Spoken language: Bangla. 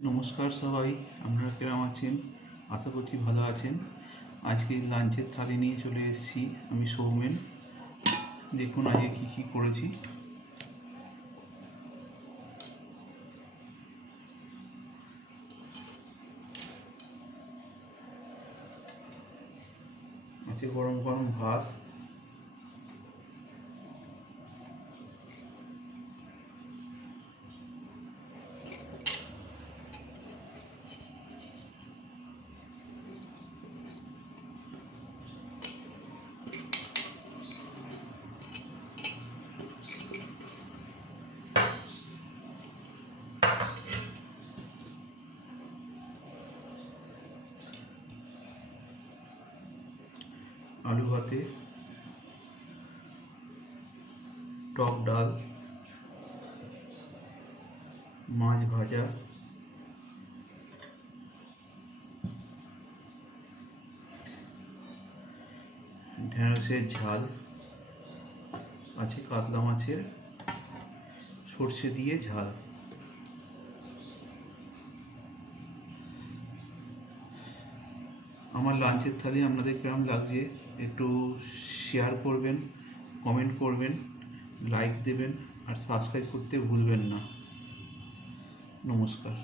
নমস্কার সবাই, আপনারা কেমন আছেন? আশা করছি ভালো আছেন। আজকে লাঞ্চের থালি নিয়ে চলে এসেছি আমি, সৌমেন। দেখুন আজকে কী কী করেছি। আছে গরম গরম ভাত, আলু ভাতে, টক ডাল, মাছ ভাজা, ঢেঁড়সের ঝাল, আছে কাতলা মাছের সর্ষে দিয়ে ঝাল। আমার লাঞ্চের থালি আপনাদের কেমন লাগছে একটু শেয়ার করবেন, কমেন্ট করবেন, লাইক দেবেন আর সাবস্ক্রাইব করতে ভুলবেন না। নমস্কার।